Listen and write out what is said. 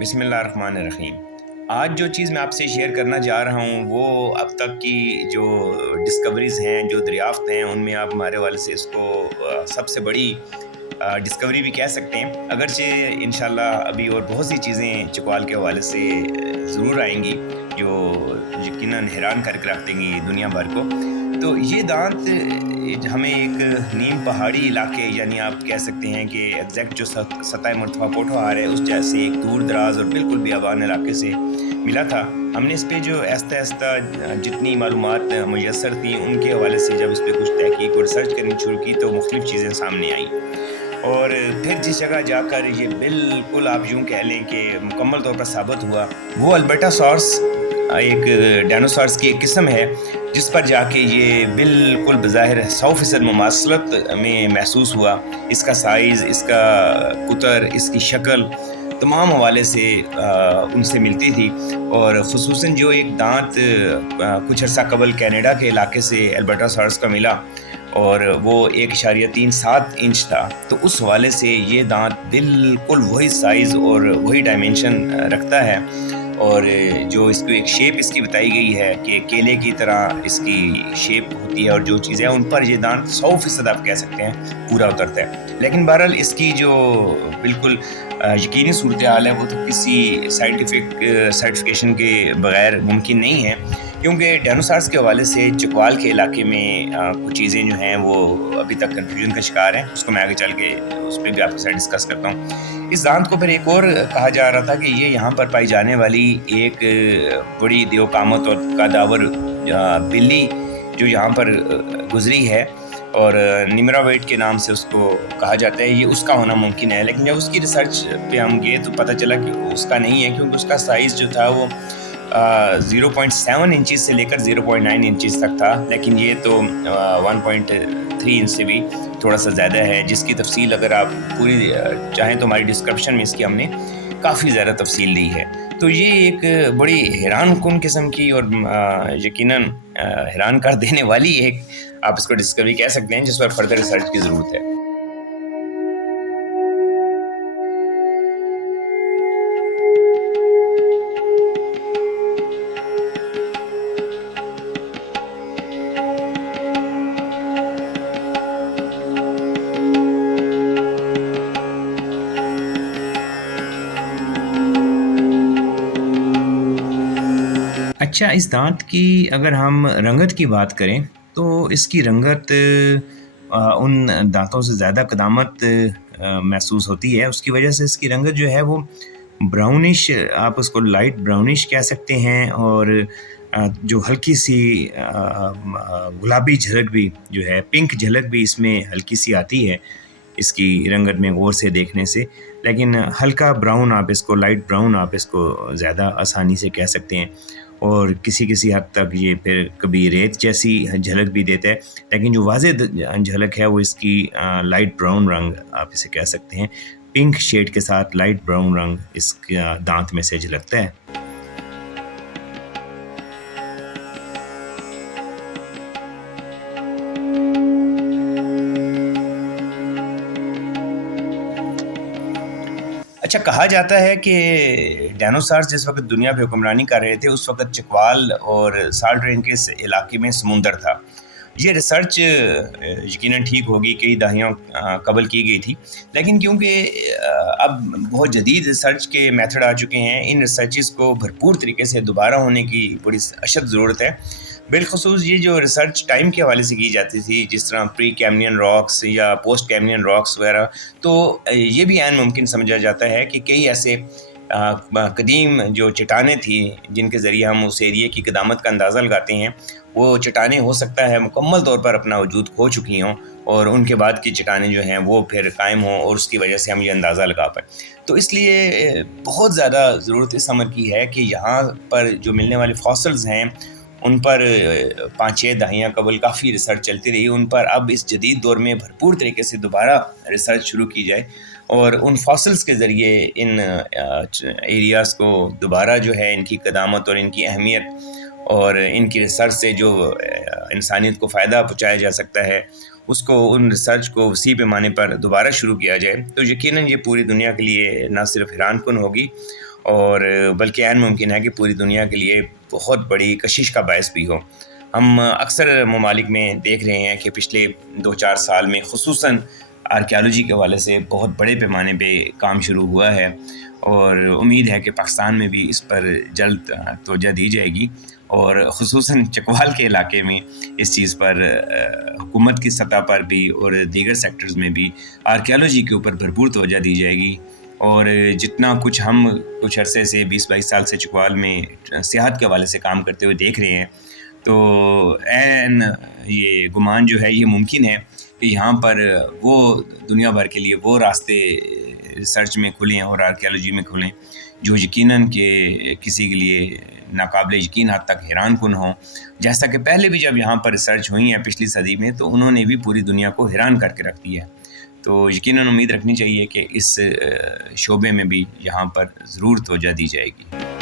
बिस्मिल्लाहिर्रहमानिर्रहीम। आज जो चीज़ मैं आपसे शेयर करना जा रहा हूँ वो अब तक की जो डिस्कवरीज़ हैं, जो दरियाफ़्त हैं, उनमें आप हमारे हवाले से इसको सबसे बड़ी डिस्कवरी भी कह सकते हैं। अगरचे इंशाल्लाह अभी और बहुत सी चीज़ें चकवाल के हवाले से ज़रूर आएँगी जो यकीनन हैरान करके रख देंगी दुनिया भर को। तो ये दांत हमें एक नीम पहाड़ी इलाके, यानी आप कह सकते हैं कि एग्जैक्ट जो सतह मरतबा पोठोहार है उस जैसे एक दूर दराज और बिल्कुल बियाबान इलाके से मिला था। हमने इस पे जो आहिस्ता आहिस्ता जितनी मालूमात मुयस्सर थी उनके हवाले से जब इस पर कुछ तहकीक और रिसर्च करनी शुरू की तो मुख्तलिफ़ चीज़ें सामने आईं, और फिर जिस जगह जाकर ये बिल्कुल आप यूँ कह लें कि मुकम्मल तौर पर साबित हुआ, वो अल्बर्टासॉर्स एक डायनासॉर्स की एक किस्म है जिस पर जाके ये बिल्कुल बज़ाहिर 100% मुमासलत में महसूस हुआ। इसका साइज़, इसका कुतर, इसकी शक्ल तमाम हवाले से उनसे मिलती थी, और ख़ुसूसन जो एक दांत कुछ अर्सा कबल कनाडा के इलाके से अल्बर्टासॉर्स का मिला और वो 1.37 इंच था, तो उस हवाले से ये दांत बिल्कुल वही साइज़ और वही डायमेंशन रखता है। और जो इसको एक शेप इसकी बताई गई है कि केले की तरह इसकी शेप होती है, और जो चीज़ें हैं उन पर ये दांत 100% आप कह सकते हैं पूरा उतरता है। लेकिन बहरहाल इसकी जो बिल्कुल यकीनी सूरत हाल है वो तो किसी साइंटिफिक सर्टिफिकेशन के बग़ैर मुमकिन नहीं है, क्योंकि डायनासॉर्स के हवाले से चकवाल के इलाके में कुछ चीज़ें जो हैं वो अभी तक कन्फ्यूजन का शिकार हैं। उसको मैं आगे चल के उस पर भी आपके साथ डिस्कस करता हूँ। इस दांत को फिर एक और कहा जा रहा था कि ये यहाँ पर पाई जाने वाली एक बड़ी देवकामत और कदावर बिल्ली जो यहाँ पर गुजरी है, और निमरावेट के नाम से उसको कहा जाता है, ये उसका होना मुमकिन है। लेकिन जब उसकी रिसर्च पे हम गए तो पता चला कि उसका नहीं है, क्योंकि उसका साइज़ जो था वो 0.7 इंचज़ से लेकर 0.9 इंचज़ तक था, लेकिन ये तो 1.3 इंच से भी थोड़ा सा ज़्यादा है, जिसकी तफसील अगर आप पूरी चाहें तो हमारी डिस्क्रिप्शन में इसकी हमने काफ़ी ज़्यादा तफसील दी है। तो ये एक बड़ी हैरान कुन किस्म की और यकीनन हैरान कर देने वाली एक आप इसको डिस्कवरी कह सकते हैं, जिस पर फर्दर रिसर्च की ज़रूरत है। अच्छा, इस दांत की अगर हम रंगत की बात करें तो इसकी रंगत उन दांतों से ज़्यादा कदामत महसूस होती है। उसकी वजह से इसकी रंगत जो है वो ब्राउनिश, आप उसको लाइट ब्राउनिश कह सकते हैं, और जो हल्की सी गुलाबी झलक भी जो है, पिंक झलक भी इसमें हल्की सी आती है इसकी रंगत में गौर से देखने से। लेकिन हल्का ब्राउन आप इसको, लाइट ब्राउन आप इसको ज़्यादा आसानी से कह सकते हैं, और किसी किसी हद तक ये फिर कभी रेत जैसी झलक भी देता है। लेकिन जो वाज़ेह झलक है वो इसकी लाइट ब्राउन रंग आप इसे कह सकते हैं, पिंक शेड के साथ लाइट ब्राउन रंग इसका दांत में से झलकता है। अच्छा, कहा जाता है कि डायनासॉर्स जिस वक्त दुनिया पे हुक्मरानी कर रहे थे उस वक्त चकवाल और साल्ट रेंज के इलाके में समुंदर था। ये रिसर्च यकीनन ठीक होगी, कई दहाइयों कबल की गई थी, लेकिन क्योंकि अब बहुत जदीद रिसर्च के मेथड आ चुके हैं, इन रिसर्चेस को भरपूर तरीके से दोबारा होने की बड़ी अशद ज़रूरत है। बिलखसूस ये जो रिसर्च टाइम के हवाले से की जाती थी, जिस तरह प्री कैम्नियन रॉक्स या पोस्ट कैम्नियन रॉक्स वगैरह, तो ये भी ऐन मुमकिन समझा जाता है कि कई ऐसे कदीम जो चट्टानें थी जिनके ज़रिए हम उस एरिए की क़दामत का अंदाज़ा लगाते हैं, वो चट्टानें हो सकता है मुकम्मल तौर पर अपना वजूद खो चुकी हों, और उनके बाद की चट्टानें जो हैं वो फिर कायम हों, और उसकी वजह से हम ये अंदाज़ा लगा पाएँ। तो इसलिए बहुत ज़्यादा ज़रूरत इस अमर की है कि यहाँ पर जो मिलने वाले फॉसिल्स हैं उन पर 5-6 दहाइयाँ कबल काफ़ी रिसर्च चलती रही, उन पर अब इस जदीद दौर में भरपूर तरीके से दोबारा रिसर्च शुरू की जाए, और उन फॉसिल्स के ज़रिए इन एरियाज़ को दोबारा जो है इनकी क़दामत और इनकी अहमियत और इनकी रिसर्च से जो इंसानियत को फ़ायदा पहुँचाया जा सकता है, उसको, उन रिसर्च को वसी पैमाने पर दोबारा शुरू किया जाए, तो यकीनन ये पूरी दुनिया के लिए ना सिर्फ हैरान कुन होगी, اور بلکہ عین ممکن ہے کہ پوری دنیا کے لیے بہت بڑی کشش کا باعث بھی ہو۔ ہم اکثر ممالک میں دیکھ رہے ہیں کہ پچھلے 2-4 سال میں خصوصاً آرکیالوجی کے حوالے سے بہت بڑے پیمانے پہ کام شروع ہوا ہے، اور امید ہے کہ پاکستان میں بھی اس پر جلد توجہ دی جائے گی، اور خصوصاً چکوال کے علاقے میں اس چیز پر حکومت کی سطح پر بھی اور دیگر سیکٹرز میں بھی آرکیالوجی کے اوپر بھرپور توجہ دی جائے گی۔ اور جتنا کچھ ہم کچھ عرصے سے 20-22 سال سے چکوال میں سیاحت کے حوالے سے کام کرتے ہوئے دیکھ رہے ہیں، تو عین یہ گمان جو ہے یہ ممکن ہے کہ یہاں پر وہ دنیا بھر کے لیے وہ راستے ریسرچ میں کھلیں اور آرکیالوجی میں کھلیں جو یقیناً کہ کسی کے لیے ناقابل یقین حد تک حیران کن ہوں، جیسا کہ پہلے بھی جب یہاں پر ریسرچ ہوئی ہیں پچھلی صدی میں تو انہوں نے بھی پوری دنیا کو حیران کر کے رکھ دیا ہے۔ تو یقیناً امید رکھنی چاہیے کہ اس شعبے میں بھی یہاں پر ضرور توجہ دی جائے گی۔